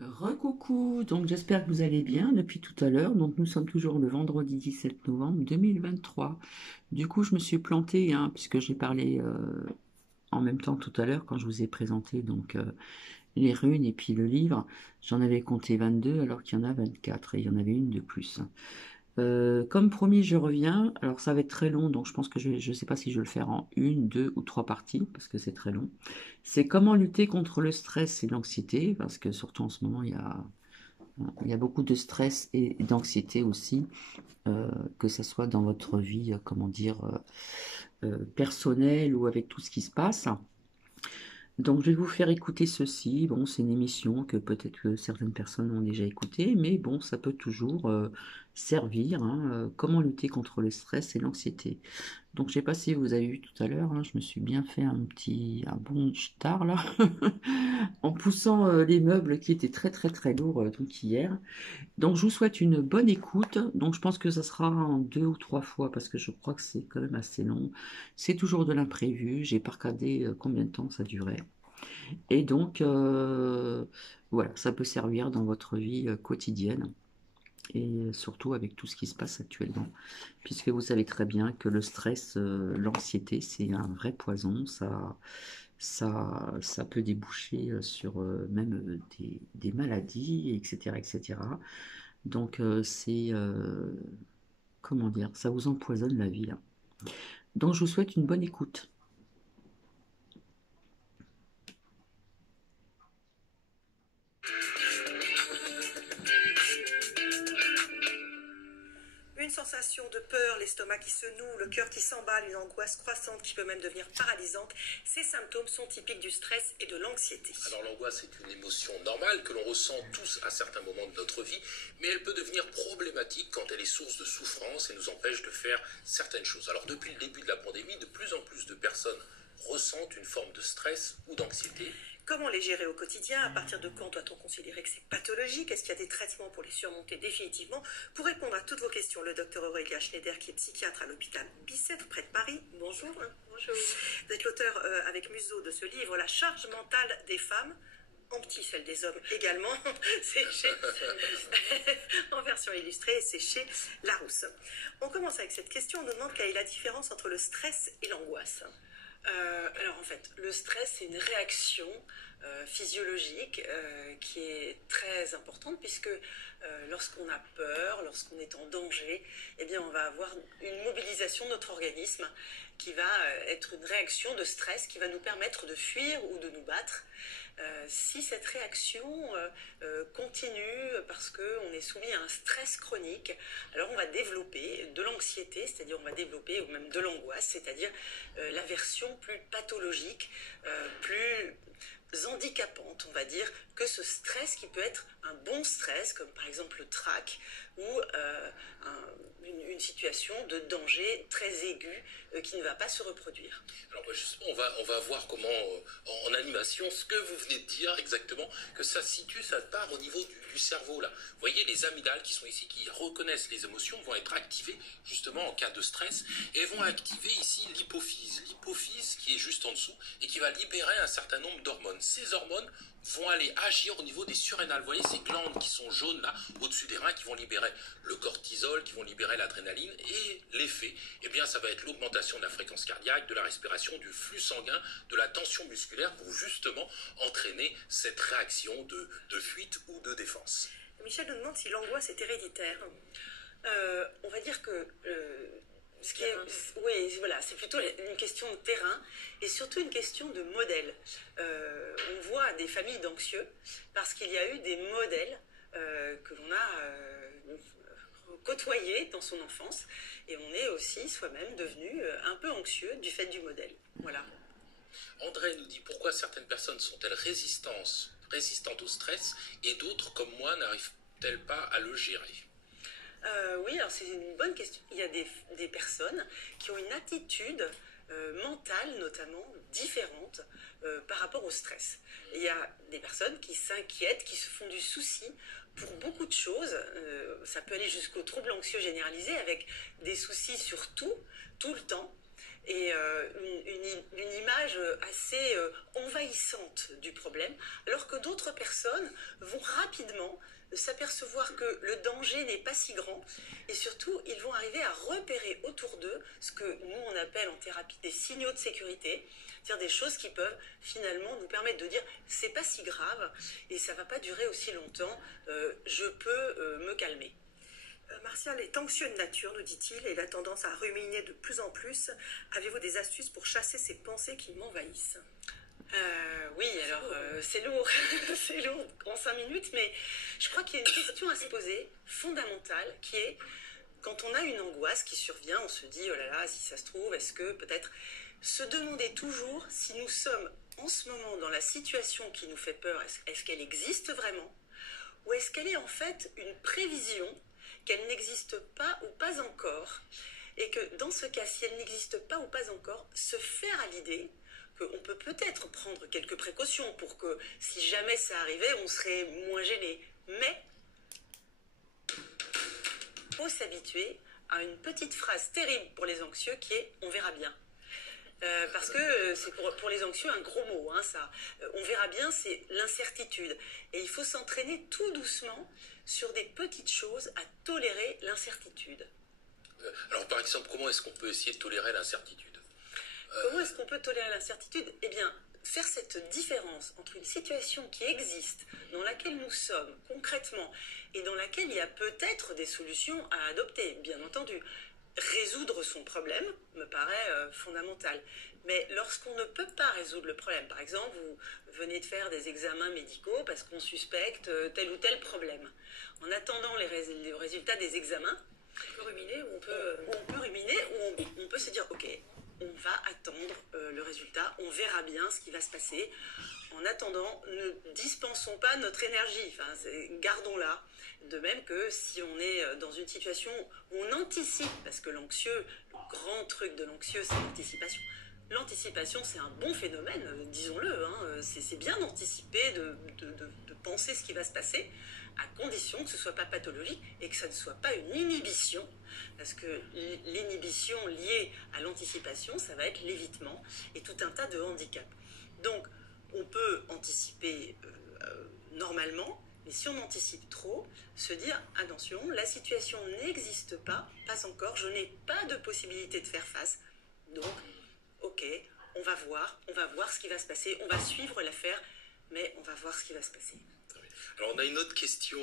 Recoucou, donc j'espère que vous allez bien depuis tout à l'heure. Donc nous sommes toujours le vendredi 17 novembre 2023. Du coup, je me suis plantée, hein, puisque j'ai parlé en même temps tout à l'heure quand je vous ai présenté les runes et puis le livre. J'en avais compté 22 alors qu'il y en a 24 et il y en avait une de plus. Comme promis, je reviens. Alors ça va être très long, donc je pense que je ne sais pas si je vais le faire en une, deux ou trois parties parce que c'est très long. C'est comment lutter contre le stress et l'anxiété, parce que surtout en ce moment, il y a beaucoup de stress et d'anxiété aussi, que ce soit dans votre vie, comment dire, personnelle ou avec tout ce qui se passe. Donc, je vais vous faire écouter ceci. Bon, c'est une émission que peut-être que certaines personnes ont déjà écoutée, mais bon, ça peut toujours servir, hein, comment lutter contre le stress et l'anxiété. Donc, je sais pas si vous avez vu tout à l'heure, hein, je me suis bien fait un bon star là, en poussant les meubles qui étaient très très très lourds donc hier. Donc, je vous souhaite une bonne écoute. Donc, je pense que ça sera en deux ou trois fois parce que je crois que c'est quand même assez long. C'est toujours de l'imprévu. J'ai pas regardé combien de temps ça durait. Et donc, voilà, ça peut servir dans votre vie quotidienne et surtout avec tout ce qui se passe actuellement, puisque vous savez très bien que le stress, l'anxiété, c'est un vrai poison. Ça peut déboucher sur même des maladies, etc., etc. Donc, comment dire, ça vous empoisonne la vie, là. Donc, je vous souhaite une bonne écoute. Une sensation de peur, l'estomac qui se noue, le cœur qui s'emballe, une angoisse croissante qui peut même devenir paralysante. Ces symptômes sont typiques du stress et de l'anxiété. Alors l'angoisse est une émotion normale que l'on ressent tous à certains moments de notre vie, mais elle peut devenir problématique quand elle est source de souffrance et nous empêche de faire certaines choses. Alors depuis le début de la pandémie, de plus en plus de personnes ressentent une forme de stress ou d'anxiété. Comment les gérer au quotidien? À partir de quand doit-on considérer que c'est pathologique? Est-ce qu'il y a des traitements pour les surmonter définitivement? Pour répondre à toutes vos questions, le docteur Aurélia Schneider, qui est psychiatre à l'hôpital Bicêtre, près de Paris. Bonjour. Bonjour. Vous êtes l'auteur avec Museau de ce livre, La charge mentale des femmes. En petit, celle des hommes également. C'est chez... en version illustrée, c'est chez Larousse. On commence avec cette question. On nous demande quelle est la différence entre le stress et l'angoisse. Alors en fait, le stress, c'est une réaction physiologique qui est très importante puisque lorsqu'on a peur, lorsqu'on est en danger, eh bien on va avoir une mobilisation de notre organisme qui va être une réaction de stress qui va nous permettre de fuir ou de nous battre. Si cette réaction continue parce qu'on est soumis à un stress chronique, alors on va développer de l'anxiété, c'est-à-dire on va développer ou même de l'angoisse, c'est-à-dire la version plus pathologique, plus handicapante, on va dire, que ce stress qui peut être un bon stress, comme par exemple le trac, ou une situation de danger très aigu qui ne va pas se reproduire. Alors justement, on va voir comment, en animation, ce que vous venez de dire exactement, que ça se situe, ça part au niveau du cerveau là. Vous voyez, les amygdales qui sont ici, qui reconnaissent les émotions, vont être activées justement en cas de stress, et vont activer ici l'hypophyse. L'hypophyse qui est juste en dessous, et qui va libérer un certain nombre d'hormones. Ces hormones vont aller agir au niveau des surrénales. Vous voyez ces glandes qui sont jaunes là, au-dessus des reins, qui vont libérer le cortisol, qui vont libérer l'adrénaline, et l'effet, eh bien ça va être l'augmentation de la fréquence cardiaque, de la respiration, du flux sanguin, de la tension musculaire, pour justement entraîner cette réaction de fuite ou de défense. Michel nous demande si l'angoisse est héréditaire. On va dire que ce qui est, oui, voilà, c'est plutôt une question de terrain et surtout une question de modèle. On voit des familles d'anxieux parce qu'il y a eu des modèles que l'on a côtoyés dans son enfance et on est aussi soi-même devenu un peu anxieux du fait du modèle. Voilà. André nous dit pourquoi certaines personnes sont-elles résistantes au stress et d'autres comme moi n'arrivent-elles pas à le gérer? Oui, alors c'est une bonne question. Il y a des personnes qui ont une attitude mentale notamment différente par rapport au stress. Il y a des personnes qui s'inquiètent, qui se font du souci pour beaucoup de choses. Ça peut aller jusqu'au trouble anxieux généralisé avec des soucis sur tout, tout le temps. et une image assez envahissante du problème, alors que d'autres personnes vont rapidement s'apercevoir que le danger n'est pas si grand et surtout ils vont arriver à repérer autour d'eux ce que nous on appelle en thérapie des signaux de sécurité, c'est-à-dire des choses qui peuvent finalement nous permettre de dire c'est pas si grave et ça va pas durer aussi longtemps, je peux me calmer. Martial est anxieux de nature, nous dit-il, et il a tendance à ruminer de plus en plus. Avez-vous des astuces pour chasser ces pensées qui m'envahissent? Oui, alors c'est lourd, c'est lourd en 5 minutes, mais je crois qu'il y a une question à se poser, fondamentale, qui est quand on a une angoisse qui survient, on se dit oh là là, si ça se trouve, est-ce que peut-être se demander toujours si nous sommes en ce moment dans la situation qui nous fait peur, est-ce qu'elle existe vraiment, ou est-ce qu'elle est en fait une prévision qu'elle n'existe pas ou pas encore, et que dans ce cas, si elle n'existe pas ou pas encore, se faire à l'idée qu'on peut peut-être prendre quelques précautions pour que si jamais ça arrivait, on serait moins gêné. Mais il faut s'habituer à une petite phrase terrible pour les anxieux qui est « on verra bien ». Parce que c'est pour les anxieux un gros mot, hein, ça. On verra bien, c'est l'incertitude. Et il faut s'entraîner tout doucement sur des petites choses à tolérer l'incertitude. Alors par exemple, comment est-ce qu'on peut essayer de tolérer l'incertitude? Comment est-ce qu'on peut tolérer l'incertitude? Eh bien, faire cette différence entre une situation qui existe, dans laquelle nous sommes concrètement, et dans laquelle il y a peut-être des solutions à adopter, bien entendu. Résoudre son problème me paraît fondamental. Mais lorsqu'on ne peut pas résoudre le problème, par exemple, vous venez de faire des examens médicaux parce qu'on suspecte tel ou tel problème. En attendant les résultats des examens, on peut ruminer ou on peut se dire ok, on va attendre le résultat, on verra bien ce qui va se passer. En attendant, ne dispensons pas notre énergie, gardons-la. De même que si on est dans une situation où on anticipe, parce que l'anxieux, le grand truc de l'anxieux, c'est l'anticipation. L'anticipation, c'est un bon phénomène, disons-le. Hein, c'est bien d'anticiper, de penser ce qui va se passer, à condition que ce ne soit pas pathologique et que ça ne soit pas une inhibition. Parce que l'inhibition liée à l'anticipation, ça va être l'évitement et tout un tas de handicaps. Donc, on peut anticiper normalement, mais si on anticipe trop, se dire attention, la situation n'existe pas, pas encore, je n'ai pas de possibilité de faire face. Donc, ok, on va voir ce qui va se passer, on va suivre l'affaire, mais on va voir ce qui va se passer. Alors on a une autre question,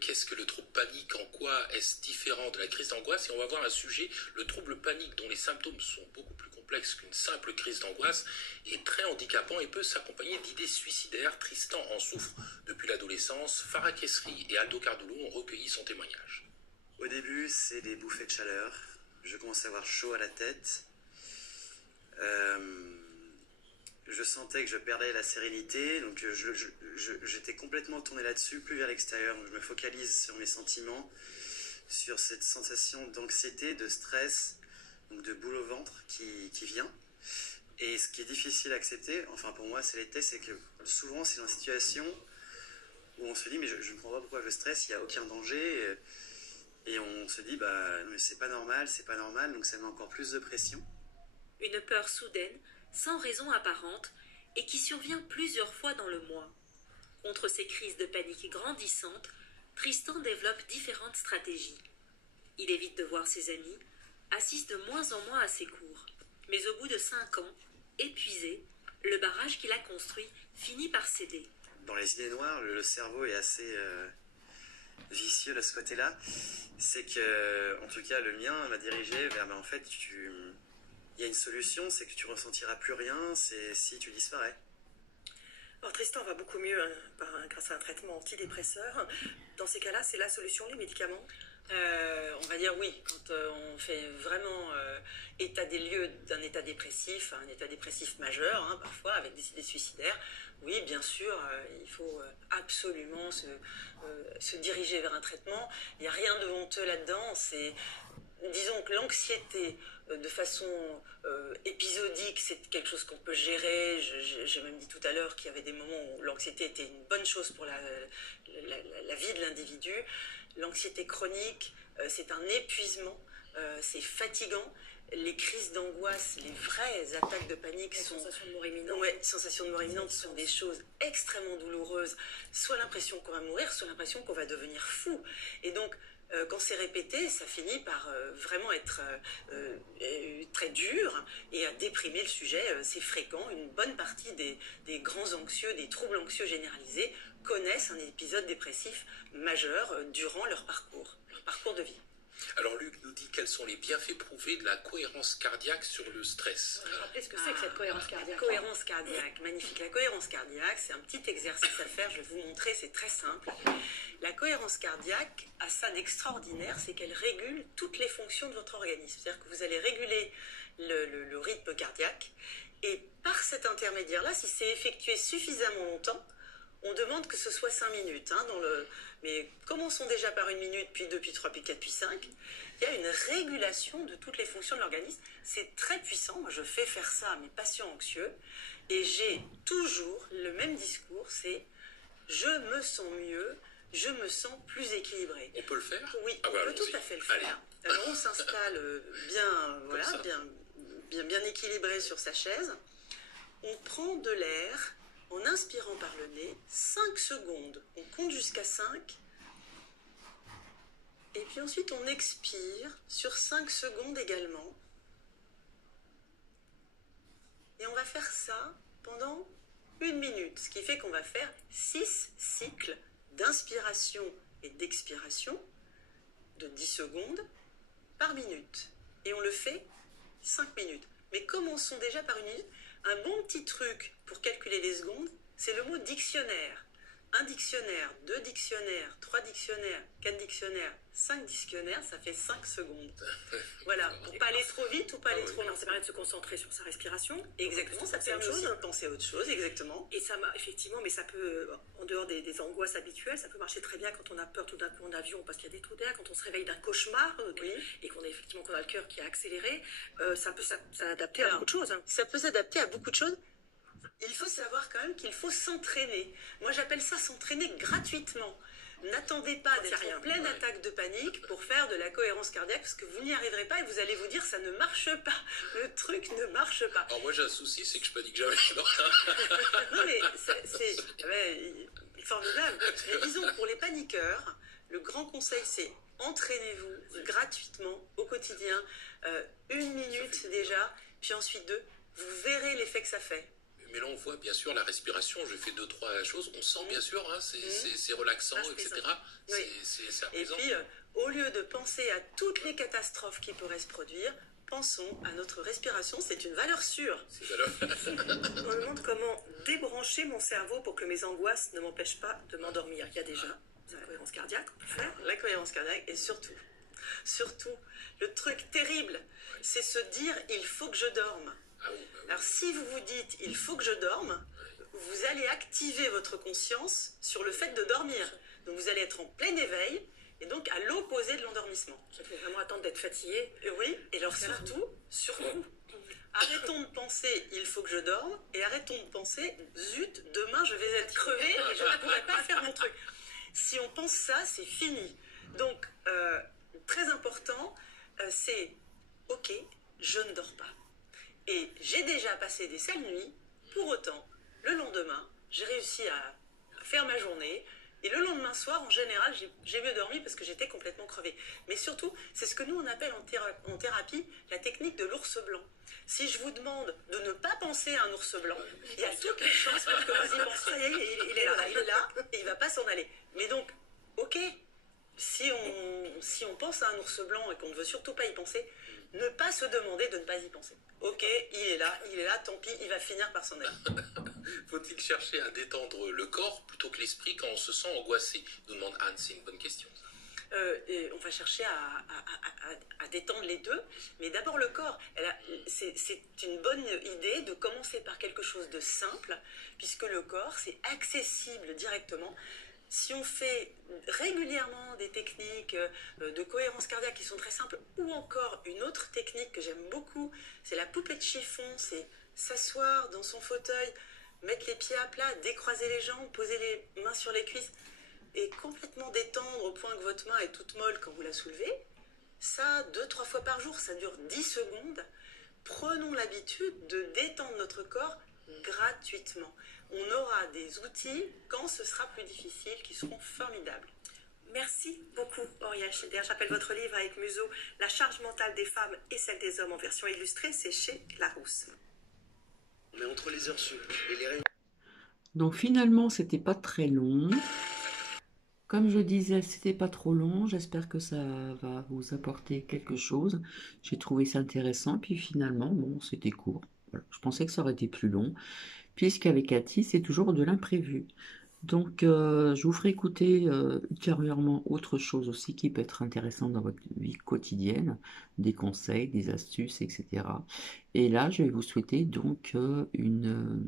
qu'est-ce que le trouble panique? En quoi est-ce différent de la crise d'angoisse? Et on va voir un sujet, le trouble panique, dont les symptômes sont beaucoup plus complexes qu'une simple crise d'angoisse, est très handicapant et peut s'accompagner d'idées suicidaires. Tristan en souffre depuis l'adolescence. Farah Kessri et Aldo Cardoulou ont recueilli son témoignage. Au début, c'est des bouffées de chaleur. Je commence à avoir chaud à la tête. Je sentais que je perdais la sérénité, donc j'étais complètement tourné là-dessus, plus vers l'extérieur. Donc je me focalise sur mes sentiments, sur cette sensation d'anxiété, de stress, donc de boule au ventre qui vient. Et ce qui est difficile à accepter, enfin pour moi, c'est que souvent c'est dans une situation où on se dit mais je ne comprends pas pourquoi je stresse, il n'y a aucun danger. Et on se dit bah non, mais c'est pas normal, donc ça met encore plus de pression. Une peur soudaine, sans raison apparente, et qui survient plusieurs fois dans le mois. Contre ces crises de panique grandissantes, Tristan développe différentes stratégies. Il évite de voir ses amis, assiste de moins en moins à ses cours. Mais au bout de 5 ans, épuisé, le barrage qu'il a construit finit par céder. Dans les idées noires, le cerveau est assez vicieux de ce côté-là. C'est que, en tout cas, le mien m'a dirigé vers, en fait, il y a une solution, c'est que tu ressentiras plus rien, c'est si tu disparais. Alors Tristan va beaucoup mieux grâce à un traitement antidépresseur. Dans ces cas-là, c'est la solution, les médicaments? On va dire oui, quand on fait vraiment état des lieux d'un état dépressif, un état dépressif majeur, hein, parfois avec des idées suicidaires, oui, bien sûr, il faut absolument se diriger vers un traitement. Il n'y a rien de honteux là-dedans, disons que l'anxiété de façon épisodique, c'est quelque chose qu'on peut gérer. J'ai même dit tout à l'heure qu'il y avait des moments où l'anxiété était une bonne chose pour la vie de l'individu. L'anxiété chronique, c'est un épuisement, c'est fatigant les crises d'angoisse, les vraies attaques de panique Les sont... sensations de mort imminente. Ouais, sensations de mort imminente sont des choses extrêmement douloureuses. Soit l'impression qu'on va mourir, soit l'impression qu'on va devenir fou. Et donc, quand c'est répété, ça finit par vraiment être très dur et à déprimer le sujet. C'est fréquent. Une bonne partie des grands anxieux, des troubles anxieux généralisés, connaissent un épisode dépressif majeur durant leur parcours de vie. Alors Luc nous dit quels sont les bienfaits prouvés de la cohérence cardiaque sur le stress. Rappelez ce que c'est que cette cohérence cardiaque. Cohérence cardiaque, magnifique. La cohérence cardiaque, c'est un petit exercice à faire, je vais vous montrer, c'est très simple. La cohérence cardiaque a ça d'extraordinaire, c'est qu'elle régule toutes les fonctions de votre organisme. C'est-à-dire que vous allez réguler le rythme cardiaque, et par cet intermédiaire-là, si c'est effectué suffisamment longtemps, on demande que ce soit 5 minutes. Mais commençons déjà par 1 minute, puis 2, puis 3, puis 4, puis 5. Il y a une régulation de toutes les fonctions de l'organisme. C'est très puissant. Moi, je fais faire ça à mes patients anxieux. Et j'ai toujours le même discours, c'est « je me sens mieux, je me sens plus équilibré ». On peut le faire? Oui, on peut tout à fait le faire. Alors, on s'installe bien équilibré sur sa chaise. On prend de l'air en inspirant par le nez, 5 secondes. On compte jusqu'à 5. Et puis ensuite, on expire sur 5 secondes également. Et on va faire ça pendant 1 minute. Ce qui fait qu'on va faire 6 cycles d'inspiration et d'expiration de 10 secondes par minute. Et on le fait 5 minutes. Mais commençons déjà par 1 minute. Un bon petit truc pour calculer les secondes, c'est le mot dictionnaire. 1 dictionnaire, 2 dictionnaires, 3 dictionnaires, 4 dictionnaires, 5 dictionnaires, ça fait 5 secondes. Voilà, pour pas aller trop vite ou pas aller trop lent. Ça permet de se concentrer sur sa respiration. Exactement, ça permet aussi de penser à autre chose, exactement. Et ça, effectivement, mais ça peut, en dehors des angoisses habituelles, ça peut marcher très bien quand on a peur tout d'un coup en avion parce qu'il y a des trous d'air, quand on se réveille d'un cauchemar et qu'on a le cœur qui a accéléré, ça peut s'adapter à beaucoup de choses. Ça peut s'adapter à beaucoup de choses. Il faut savoir quand même qu'il faut s'entraîner. Moi, j'appelle ça s'entraîner gratuitement. N'attendez pas d'être en pleine attaque de panique pour faire de la cohérence cardiaque, parce que vous n'y arriverez pas et vous allez vous dire ça ne marche pas. Le truc ne marche pas. Alors moi j'ai un souci, c'est que je panique jamais. Non mais c'est formidable. Mais disons, pour les paniqueurs, le grand conseil c'est entraînez-vous gratuitement au quotidien. 1 minute déjà, puis ensuite 2. Vous verrez l'effet que ça fait. Mais là, on voit bien sûr la respiration. Je fais 2-3 choses. On sent bien sûr, hein, c'est relaxant, etc. Oui. C'est Et apaisant. puis, au lieu de penser à toutes les catastrophes qui pourraient se produire, pensons à notre respiration. C'est une valeur sûre. On me demande comment débrancher mon cerveau pour que mes angoisses ne m'empêchent pas de m'endormir. Il y a déjà la cohérence cardiaque, on peut faire. La cohérence cardiaque et surtout, le truc terrible, c'est se dire « il faut que je dorme ». Alors si vous vous dites « il faut que je dorme », vous allez activer votre conscience sur le fait de dormir. Donc vous allez être en plein éveil et donc à l'opposé de l'endormissement. Il faut vraiment attendre d'être fatigué. Oui, et alors surtout, arrêtons de penser « il faut que je dorme » et arrêtons de penser « zut, demain je vais être crevé et je ne pourrai pas faire mon truc ». Si on pense ça, c'est fini. Donc, très important, c'est « ok, je ne dors pas ». Et j'ai déjà passé des sales nuits, pour autant, le lendemain, j'ai réussi à faire ma journée, et le lendemain soir, en général, j'ai mieux dormi parce que j'étais complètement crevée. Mais surtout, c'est ce que nous, on appelle en thérapie la technique de l'ours blanc. Si je vous demande de ne pas penser à un ours blanc, il y a toutes les chances pour que vous y pensiez. Il est là, et il ne va pas s'en aller. Mais donc, ok, si on pense à un ours blanc et qu'on ne veut surtout pas y penser, ne pas se demander de ne pas y penser. Ok, il est là, tant pis, il va finir par s'en aller. Faut-il chercher à détendre le corps plutôt que l'esprit quand on se sent angoissé, nous demande Anne, c'est une bonne question. Et on va chercher à détendre les deux, mais d'abord le corps. C'est une bonne idée de commencer par quelque chose de simple, puisque le corps, c'est accessible directement. Si on fait régulièrement des techniques de cohérence cardiaque qui sont très simples, ou encore une autre technique que j'aime beaucoup, c'est la poupée de chiffon, c'est s'asseoir dans son fauteuil, mettre les pieds à plat, décroiser les jambes, poser les mains sur les cuisses, et complètement détendre au point que votre main est toute molle quand vous la soulevez, Ça, 2-3 fois par jour, ça dure 10 secondes. Prenons l'habitude de détendre notre corps gratuitement. On aura des outils quand ce sera plus difficile qui seront formidables. Merci beaucoup, Auriel Schneider. J'appelle votre livre avec Museau, La charge mentale des femmes et celle des hommes en version illustrée. C'est chez Larousse. Mais entre les heures sup et les réunions. Donc finalement, c'était pas très long. Comme je disais, c'était pas trop long. J'espère que ça va vous apporter quelque chose. J'ai trouvé ça intéressant. Puis finalement, bon, c'était court. Voilà. Je pensais que ça aurait été plus long. Puisqu'avec Cathy, c'est toujours de l'imprévu. Donc, je vous ferai écouter ultérieurement autre chose aussi qui peut être intéressant dans votre vie quotidienne, des conseils, des astuces, etc. Et là, je vais vous souhaiter donc une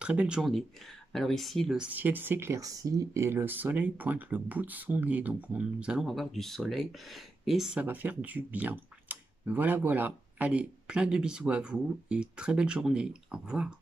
très belle journée. Alors ici, le ciel s'éclaircit et le soleil pointe le bout de son nez. Donc, nous allons avoir du soleil et ça va faire du bien. Voilà, voilà. Allez, plein de bisous à vous et très belle journée. Au revoir.